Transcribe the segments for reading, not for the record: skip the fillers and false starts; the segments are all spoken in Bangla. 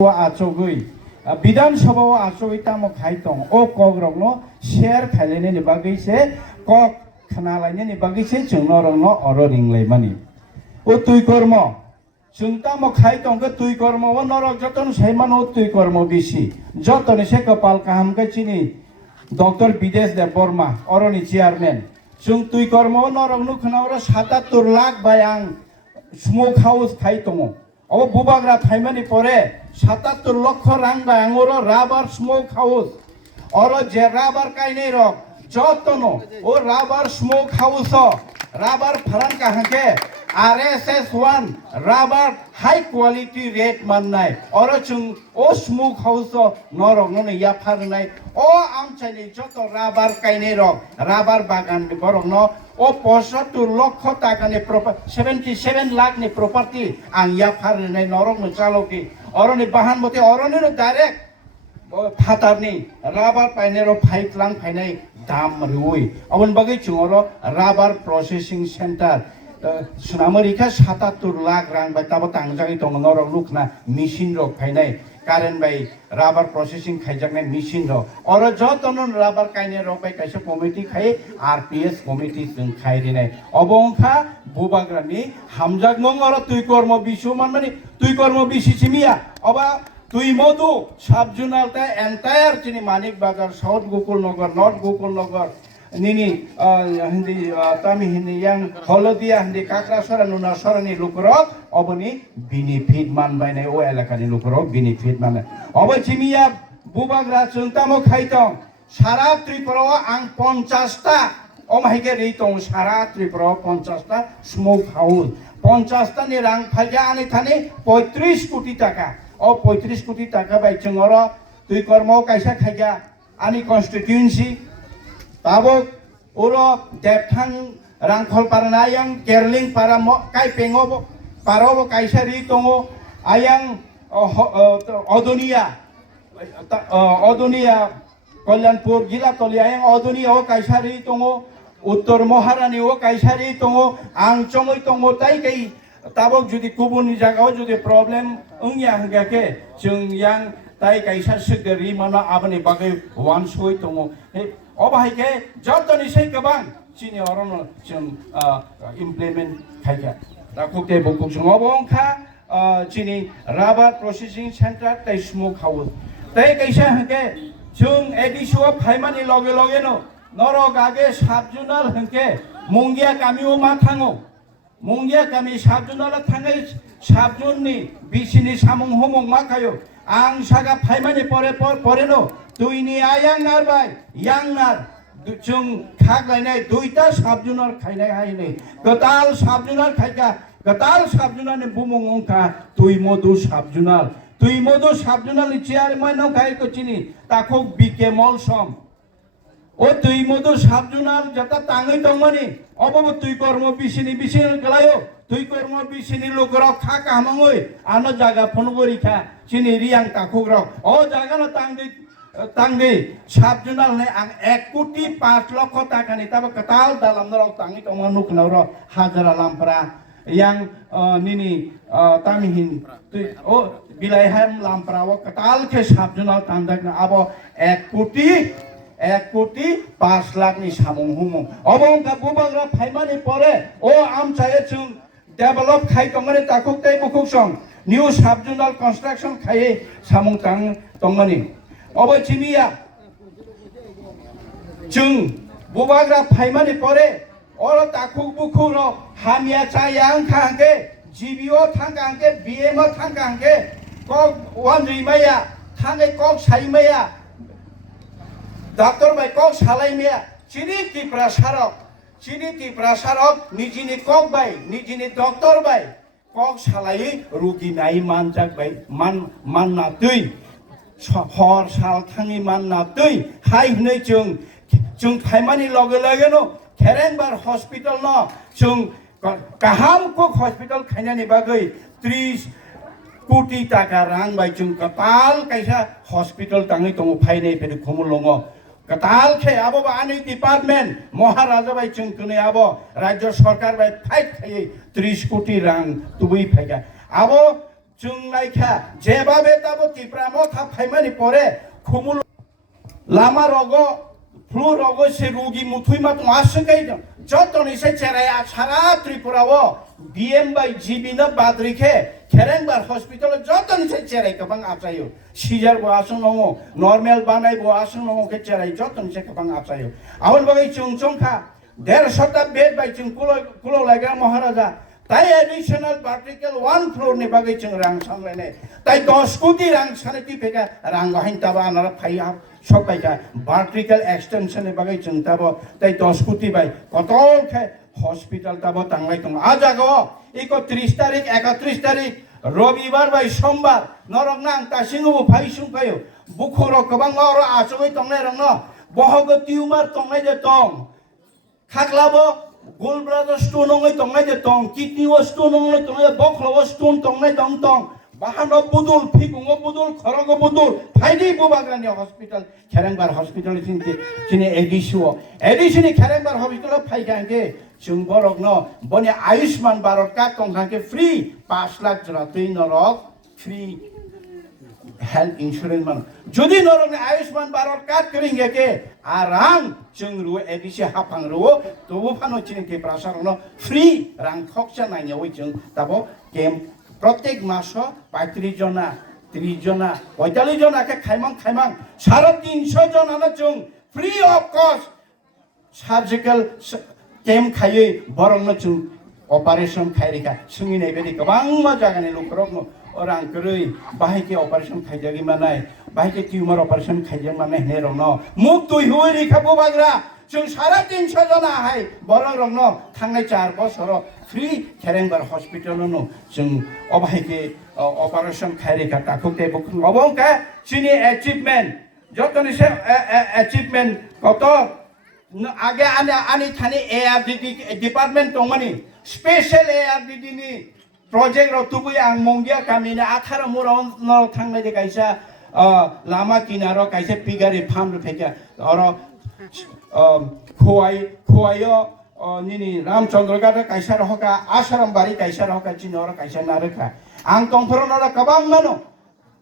achogui বিধানসভাও achogui tamo khaitong o kogrokno share khailene ni bagui se kok khnalaine ni bagui se chungnorokno oro ringlaimani o tui kormo chung tamo khaitong ke tui kormo o norok joton saimano tui kormo bisi jotone se kapal kaham ke chini Dr. Bidesh Dev Burma oroni chairman chung tui kormo norok nukhnawro 77 lakh bayang smoke house khaitongo ও বুবাগরা ফাইমানি পরে ৭৭ লক্ষ রাং বাঙর রাবার স্মোক হাউস আর যে রাবার কাইনে রক যতন ও রাবার স্মোক হাউস রাবার ফারান কাহাকে RSS1 rubber high quality rate মাননাই আর চুং ও স্মোক হাউস নরক ননে ইয়া ফারনাই ও আমচাইনি যত রাবার কাইনে রক রাবার বাগান বরং ন ও ৭৫ লক্ষ টাকানি 77 লাখ নি প্রপার্টি আং ইয়া ফারনাই নরক ন চালকি অরনি বাহান মতে অরনির ডাইরেক্ট ফাতারনি রাবার পাইনেরো 5 লাখ ফাইনাই দাম রুই অবন বাগै চুংरो রাবার প্রসেসিং সেন্টার সুনামরিকা ৭৭ লাখ রাং বাই তাবো তাংজাগै দङ নরক লুকনা মেশিন রক ফাইনাই কারেন্ট বাই রাবার প্রসেসিং খাইজাকনাই মেশিন রক অর যতন রাবার কাইনে রক বাই কাইসা কমিটি খাই RPS কমিটি जों খাইরিনাই অবংখা বুবাগ্রানি হামজাক নং অর তুই কর্ম বিশু মানমানি তুই কর্ম বিশি চিমিয়া অবা তুই মধু সাব জোনালটা এন্টায়ার চিনি মানিক বাজার সাউথ গোকুলনগর নর্থ গোকুলনগর নিনি হিন্দি তামি হিন্দি yang হলদিয়া হিন্দি কাকড়াছড়া নুনাছড়ানি লুকরক অবনি বেনিফিট মানবাইনাই ও এলাকানি লুকরক বেনিফিট মানে অব চিমিয়া বুবাগ্রা চুনতামো খাইতং সারা ত্রিপুরাও আং 50টা অমাইকে রেইতং সারা ত্রিপুরাও 50টা স্মোক হাউস 50টা নি রাং ফাইজা আনি থানি 35 কোটি টাকা ও 35 কোটি টাকা বাই চুঙর তুই কর্ম কাইসা খাইগা আনি constituency tabok uro depthang rangkhol parana yang kerling para kai pengobo parobo kaisari tongo ayang odonia Kalyanpur jila tolia yang odonia o kaisari tongo uttor moharani o kaisari tongo ang chongoi tongo tai kai tabok judi kubun jagao judi problem ungya hangake chung yang tai kaisa segeri mana abani bagai wan soi tongo অবাহিকে যতনি সেই গোবাং চিনি অরণ जों ইমপ্লিমেন্ট খাইকা दा খুবতে বকুক जों অবংখা চিনি রাবার প্রসেসিং সেন্টার তাই স্মোক হাউস তাই কাইসা হকে जों এডিসো ফাইমানি লগে লগে ন নরক আগে সাবজুনাল হকে মুঙ্গিয়া কামিও মা থাঙো মুঙ্গিয়া কামি সাবজুনাল থাঙাই সাবজুননি বিসিনি সামুং হমং মা খায়ো আং সাগা ফাইমানি পরে ন তুইনি আয়াং নারবাই ইয়াং নার जों খাগলাইনাই দুইটা সাবজুনার খাইনাই হাইনাই গতাল সাবজুনার খাইকা গতাল সাবজুনানে বুমং অংকা তুই মধু সাবজুনাল চেয়ারম্যান খাইকো চিনি তাকো বিকে মলসম ও তুই মধু সাবজুনাল যতা তাঙ্গই দংমানি অবব তুই কর্ম বিসিনি গলায়ো তুই কর্ম বিসিনি লোকরা খাকা হামংই আনো জায়গা ফোনগরিখা চিনি রিয়াং তাকুগ্র ও জায়গানো tangi sabjunal ne ang 1 কোটি 5 লক্ষ টাকা ni taba katal dalam norok tangi tong manuk noro hajara lampra yang nini tamihin o bilaihan lampra o katal ke sabjunal tandak na abo 1 কোটি 5 lakh ni samung humung obong ka bubagra phaimani pore o amchaye chung develop khai tongani takuk tai bukuk song new sabjunal construction khai samung tang tongani অব চিমিয়া जों বুবাগ্রা ফাইমানি পরে অর তাকুক বুকুর হামিয়া চায়াং খাঙ্গে জিবিও থাঙ্গাঙ্গে বিএম থাঙ্গাঙ্গে কক ওয়ান রিমায়া থাঙ্গে কক সাইমায়া ডাক্তার বাই কক সালাইমায়া চিনি টিপ্রাসারক নিজিনি কক বাই নিজিনি ডক্টর বাই কক সালাই রুগী নাই মানজাক বাই মাননা তুই হর সাল থাঙি মাননা তুই হাই হनै जों फाइमानि लगे लगे नो खेरेंबार हॉस्पिटल न जों काहाम कुक हॉस्पिटल खाइनानि बागै 30 कोटी टाका रां बाय जों कताल काइसा हॉस्पिटल ताङै दङ फाइनै फेदे खमुलङ कताल खे आबो आनि डिपार्टमेंट महाराजा बाय जों कने आबो राज्य सरकार बाय फाइट खायै 30 कोटी रां तुबै फाइगा आबो जों नायखा जेबाबे ताबो तिप्रामो थाब फाइमानि परे खुमुल लामा रगो फ्लु रगो से रोगी मुथुई मा तुम आसंगाई दं जतन इसे चेराया सारा त्रिपुरावो बीएम बाई जीबी न बाद्रिखे खेरेंबार हॉस्पिटल जतन इसे चेराई कबां आपसायो सीजर बो आसं नंगो नॉर्मल बानाय बो आसं नंगो के चेराई जतन इसे कबां आपसायो आवन बगै चुंचंखा 150 बेड बाई चुं कुलो लायग्रा महाराजा ताई एडिशनल पार्टिकल 1 फ्लोर ने बगै चुं रां सामलायनाय ताई 10 कोटी रां सानति फेका रां गहाइन ताबा आनारा फाइया सबाइका पार्टिकल एक्सटेंशन ने बगै चुं ताबो ताई 10 कोटी बाई कतल खे हॉस्पिटल ताबो तांलाय दं आ जागो 31 तारिख 31 तारिख रविवार बाई सोमवार नरक नां तासिंगो फाइसुं फायो बुखरो गोबां मारो आसबै तंनाय रंग बहगो टिउमार तंनाय जे दं खाख्लाबो गोल ब्लाडर स्टोन नङै तंनाय जे दं किडनी स्टोन नङै तंनाय बखलाव स्टोन तंनाय दं बाहानो बुदुल फिगुङो बुदुल खरगो बुदुल फाइदि बुबाग्रानि हॉस्पिटल खेरेंबार हॉस्पिटल जिनि एडिशनि खेरेंबार हॉस्पिटल फाइगांगे जों बरगनो बने आयुष्मान भारत का तंखांगे फ्री 5 लाख जरातै नरक फ्री हेल्थ इंश्योरेंस मान जुदि नरक आयुष्मान भारत कार्ड करेंगे के आराम जों रु एडिशि हाफां रु तबो फानो चिनि के प्रसारनो फ्री रां खक्सा नायनाव जों ताबो केम प्रत्येक मास 35 जना 30 जना 45 जना के खाइमां 350 जना जों फ्री ऑफ कॉस्ट सर्जिकल केम खायै बरंनो जों ऑपरेशन खायरिका सुंगिनाय बेदि गोबां मा जागानि लुकरनो रां गरै बाहायके ऑपरेशन खायजागि मानाय बाहायके ट्यूमर ऑपरेशन खायजाग मानाय ने रंनो मुख तुइ हुइ रिखा बोबाग्रा जों 350 जना हाय बरं रंनो थांनाय 4 बोसोर फ्री खेरेंबार हॉस्पिटल नो जों अबाहायके ऑपरेशन खायरिका ताखुते बुक अबंका चिनि अचीवमेंट जतनि से अचीवमेंट कत आगे आनी थानी एआरडीडी डिपार्टमेंट दंमोनि स्पेशल एआरडीडी नि प्रोजेक्ट रो तुबुय आं मंगिया गामिनि 18 मुराव थांनाय जे कायसा लामा किनारो कायसा पिगारि फार्म रो फेका और खोवायो निनि रामचंद्रगार कायसा रहका आश्रम बारी कायसा रहका चिनर कायसा नारखा आं तंफरनो गोबां मानो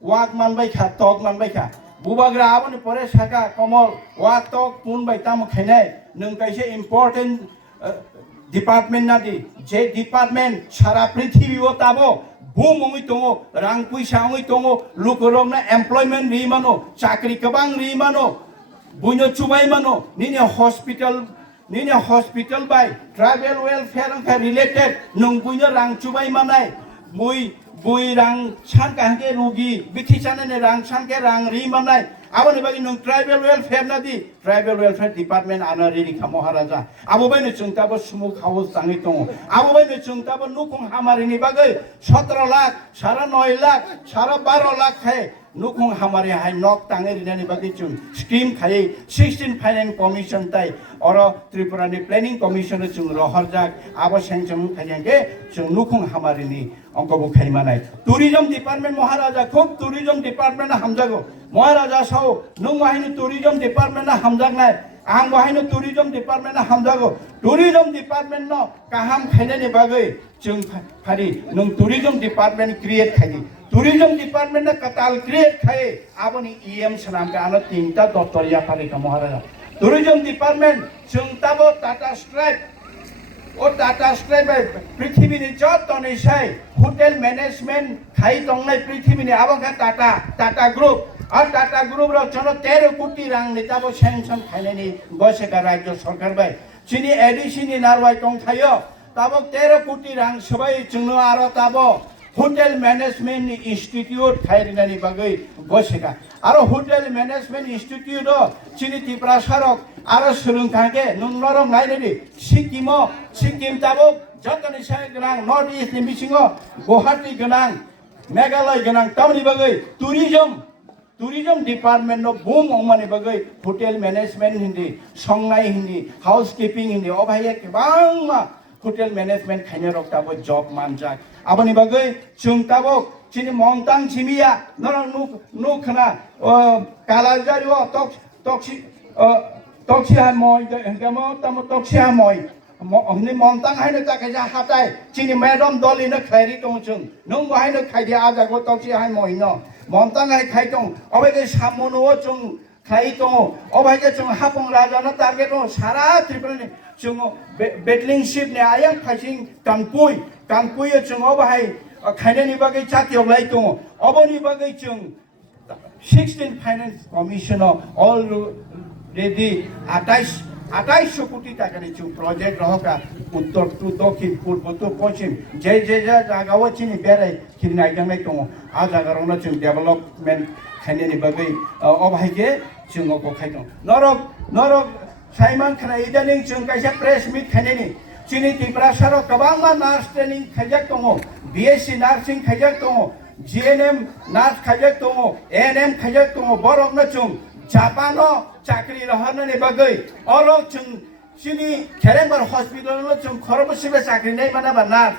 वाक मानबायखा तक मानबायखा बुबाग्रा आबनि परे साका कमल वाक तक पुनबाय ताम खायनाय नों कायसा इम्पोर्टेंट डिपार्टमेंट नादि जे डिपार्टमेंट सारा पृथ्वी ओ ताबो बुमङै दङ रां पैसाङै दङ लुकरंना एमप्लयमेंट रि मानो चाकरि गोबां रि मानो बुनो चुबाय मानो निने हॉस्पिटल बाय ट्राइबल वेलफेयर का रिलेटेड नों बुनो रां चुबाय मानाय बुई रां सानकांगे रोगी बिथिसाने रां सानके रां रि मानाय आबनि बागि नों ट्राइबल वेलफेयर नादि ट्राइबल वेलफेयर डिपार्टमेंट आना रिखा महाराजा आबो बायनो जोंताबो सुमुख हाउस ताङै दङ आबो बायनो जोंताबो नुखुं हामारिनि बागै 17 लाख सारा 9 लाख सारा 12 लाख है नुखुं हामारि हाय नक ताङै रिनानि बागै जों स्कीम खायै 16 फाइनेंस कमिशन ताई और त्रिपुरानि प्लानिंग कमिशन जों रहरजाक आबो सेंसम खायगे जों नुखुं हामारिनि अंकबो खायमानाय टूरिज्म डिपार्टमेंट महाराजा खूब टूरिज्म डिपार्टमेंट हामजागो महाराजा साव नों माहिनो टूरिज्म डिपार्टमेंट हामजागनाय आं बाहायनो टूरिज्म डिपार्टमेंट हामजागो टूरिज्म डिपार्टमेंट न काहाम खायनायनि बागै जों फारि नों टूरिज्म डिपार्टमेंट क्रिएट खायदि टूरिज्म डिपार्टमेंट कताल क्रिएट खाये आबनि ईएम सनाम का आनो 3टा दफ्तरिया फारि का महाराजा टूरिज्म डिपार्टमेंट जों ताबो टाटा स्ट्राइप और टाटा स्ट्राइप पृथ्वीनि जतनै साय होटेल मैनेजमेंट खाय दंनाय पृथ्वीनि आबका टाटा ग्रुप और टाटा ग्रुप रो जनो 13 कोटी रां निताबो सेंसन खायनायनि गसेका राज्य सरकार बाय चिनि एडिशनि नारवाय दं थायो ताबो 13 कोटी रां सबाय जोंनो आरो ताबो होटेल मैनेजमेंट इंस्टीट्यूट खायरिनानि बागै गसेका आरो होटेल मैनेजमेंट इंस्टीट्यूट चिनि त्रिपुरा सरक आरो सोलोंथांगे नंनर नायनि सिक्किम ताबो जतनि साय गोनां नॉर्थ ईस्ट नि बिसिङो गुवाहाटी गोनां मेघालय गोनां तामनि बागै टूरिज्म डिपार्टमेंट नो बुम अमानि बागै होटेल मैनेजमेंट हिंदी संनाय हिंदी हाउसकीपिंग हिंदी अभाय गोबां होटेल मैनेजमेंट खायनो रक्ताबो जब मानजाक आबनि बागै जों ताबो चिनि मंतां चिमिया नरं नुखना कालाजारिओ टक्सिहा मय गमो तम टक्सिहा मय हमने मोंतांग हाइनो ताके जा हाताय चिनि मैडम दलिनो खैरि दं जों नों बहायनो खायदि आजागो तौसि हाय मोइनो मोंतांग हाय खाय दं अबेगे सामनो जों खाय दं अबेगे जों हापं राजानो टारगेट दं सारा त्रिपुरानि जों बेटलिं शिप ने आयां फाइसिं कानपुय जों अबहाय खायनानि बागै जातियाव लाय दं अबनि बागै जों 16 फाइनेंस कमिशनार अलरेडी 28 কোটি টাকা নিচু প্রজেক্ট রহকা উত্তর টু দক্ষিণ পূর্ব টু পশ্চিম যে জায়গাও চিনি বেড়াই খিরি নাইজাंनाय दङ आ जागारावनो जों डेभेलपमेन्ट खायनायनि बागै अबहायगे जों गखाय दं नरक साइमान खानाय इदानि जों कायसा प्रेस मिट खायनायनि चिनि त्रिपुरासाराव गोबां नार्स ट्रेनिं खायजाक दङ बीएससी नार्सिं खायजाक दङ जीएनएम नार्स खायजाक दङ एएनएम खायजाक दङ बरकनो जों जापानो चाकरी रहने बागै और जों चिनि खेरेंबार हस्पिटाल जों खरबसिबे चाकरी नाय माना नार्स